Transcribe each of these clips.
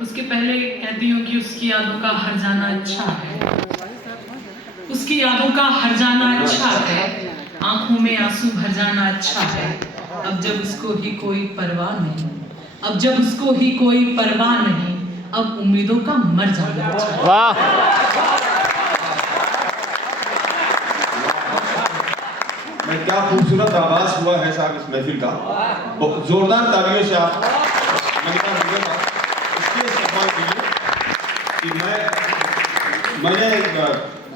उसके पहले कहती हूँ कि उसकी यादों का हर जाना अच्छा है, उसकी यादों का हर जाना अच्छा है, आंखों में आंसू भर जाना अच्छा है। अब जब उसको ही कोई परवाह नहीं, अब जब उसको ही कोई परवाह नहीं, अब उम्मीदों का मर जाना अच्छा है। वाह, मैं क्या खूबसूरत आवाज हुआ है साहब इस महफिल का। जोरदार तालियों से आप मलिका दुबे का इसके इस्तेमाल कीजिए कि मैंने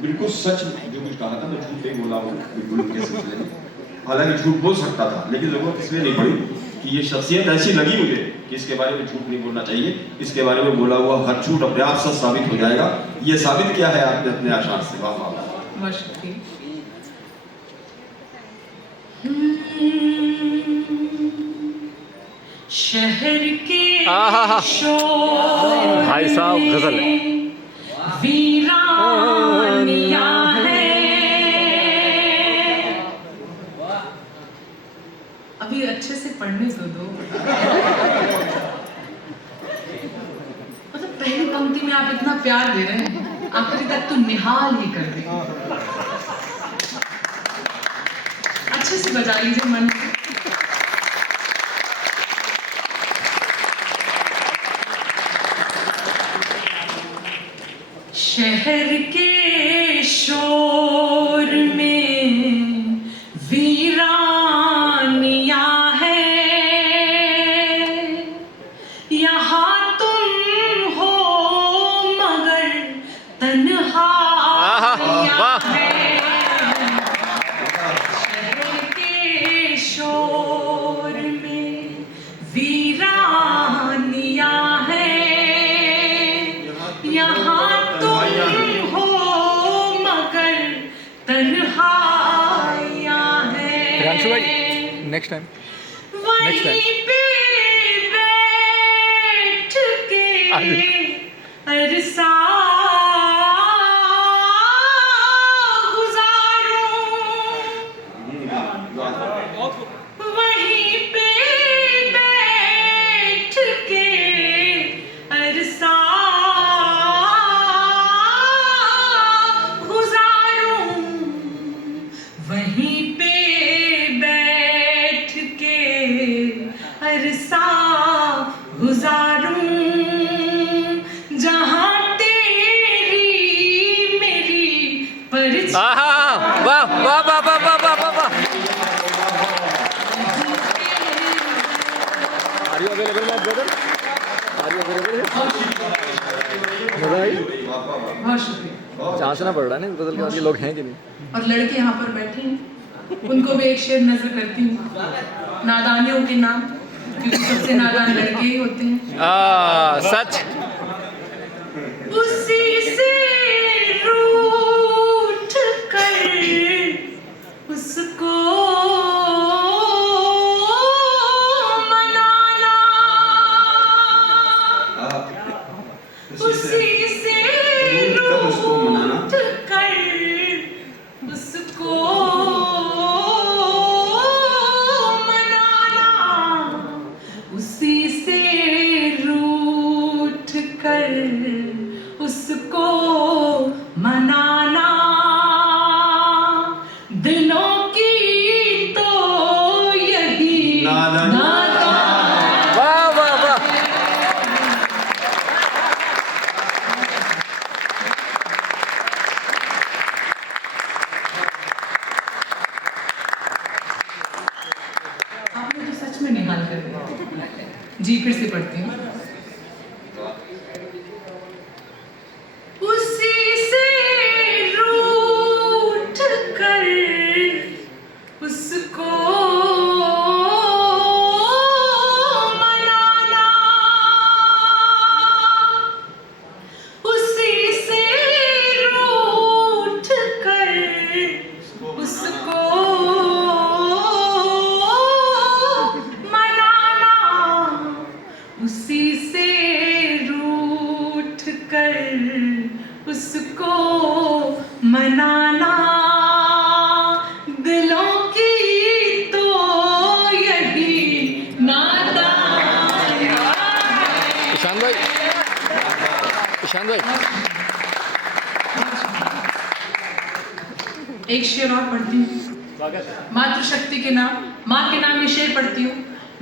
बिल्कुल सच जो कुछ कहा था, मैं झूठ नहीं बोला हूँ बिल्कुल उनके सिलसिले में। हालांकि झूठ बोल सकता था, लेकिन जरूरत इसलिए नहीं पड़ी कि ये शख्सियत ऐसी लगी मुझे कि इसके बारे में झूठ नहीं बोलना चाहिए। इसके बारे में बोला हुआ हर झूठ अपने आप सच साबित हो जाएगा। ये साबित किया है आपने अपने आशार से। वाह वाह। शहर के भाई साहब गजल है। वीरानिया है। अभी अच्छे से पढ़ने तो दो। मतलब पहली पंक्ति में आप इतना प्यार दे रहे हैं, आखिरी तक तो निहाल ही कर देंगे। अच्छे से बजा लीजिए मन से। शहर के शोर में वीरानिया है, यहाँ तुम हो मगर तन्हाइयाँ है। शहर के शोर में वीरानिया है, यहाँ नेक्स्ट टाइम वहीं पे बैठ के अरसा गुजारूं, वहीं पे बैठ के अरसा गुजारूं, वहीं पे अरसा गुजारूं, जहां तेरी मेरी परछाई। वाह वाह वाह वाह वाह वाह वाह। Are you available, my brother? Are you available? बहुत शुक्रिया। चांसना पड़ रहा है ना गजल के बाद, ये लोग हैं कि नहीं। और लड़के यहाँ पर बैठे हैं, उनको भी एक शेर नजर करती हूँ, नादानियों के नाम, क्योंकि सबसे नादान लड़के ही होते हैं। सच। उसी से रूठ कर उसको मनाना, उसी से रूठ कर उसको उसी से रूठ कर उसको मनाना, दिलों की तो यही नादानी। वाह वाह वाह। आपने तो सच में निहाल कर दिया। जी फिर से पढ़ती हूँ। उसी से रूठ कर उसको मनाना, उसी से रूठ कर उसको उसी भाई एक शेर और पढ़ती हूँ मातृशक्ति के नाम, माँ के नाम ये शेर पढ़ती हूँ।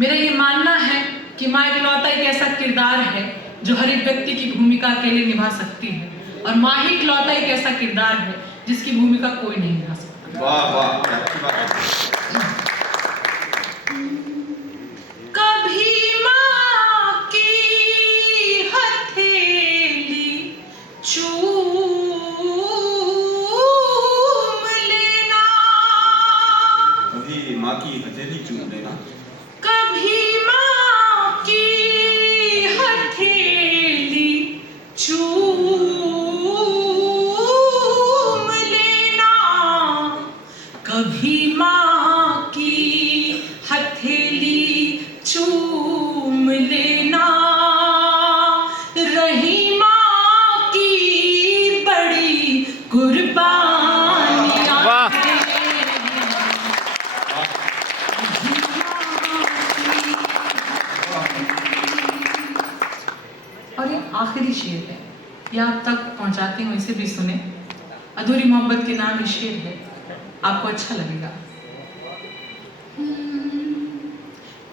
मेरा ये मानना है कि माँ इकलौता एक ऐसा किरदार है जो हर एक व्यक्ति की भूमिका अकेले निभा सकती है, और माँ ही इकलौता एक ऐसा किरदार है जिसकी भूमिका कोई नहीं निभा सकता। वाह वाह, क्या अच्छी बात है। कभी माँ की हथेली चूम लेना, कभी माँ की हथेली चूम लेना, कभी माँ की हथेली चूम लेना, कभी माँ की हथेली चूम लेना, रही माँ की बड़ी कुर्बानियाँ वाह। और ये आखिरी शेर है, ये आप तक पहुंचाती हूँ, इसे भी सुने। अधूरी मोहब्बत के नाम ये शेर है, आपको अच्छा लगेगा।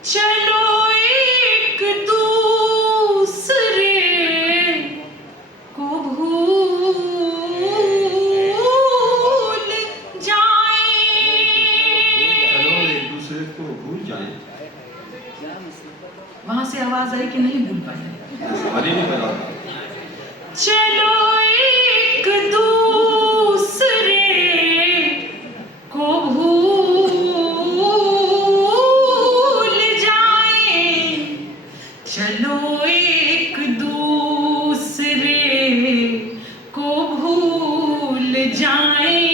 चलो एक दूसरे को भूल जाएं, चलो एक दूसरे को भूल जाएं। वहां से आवाज आई कि नहीं भूल पाए। अरे नहीं पता। चलो एक दूसरे को भूल जाएं, चलो एक दूसरे को भूल जाएं,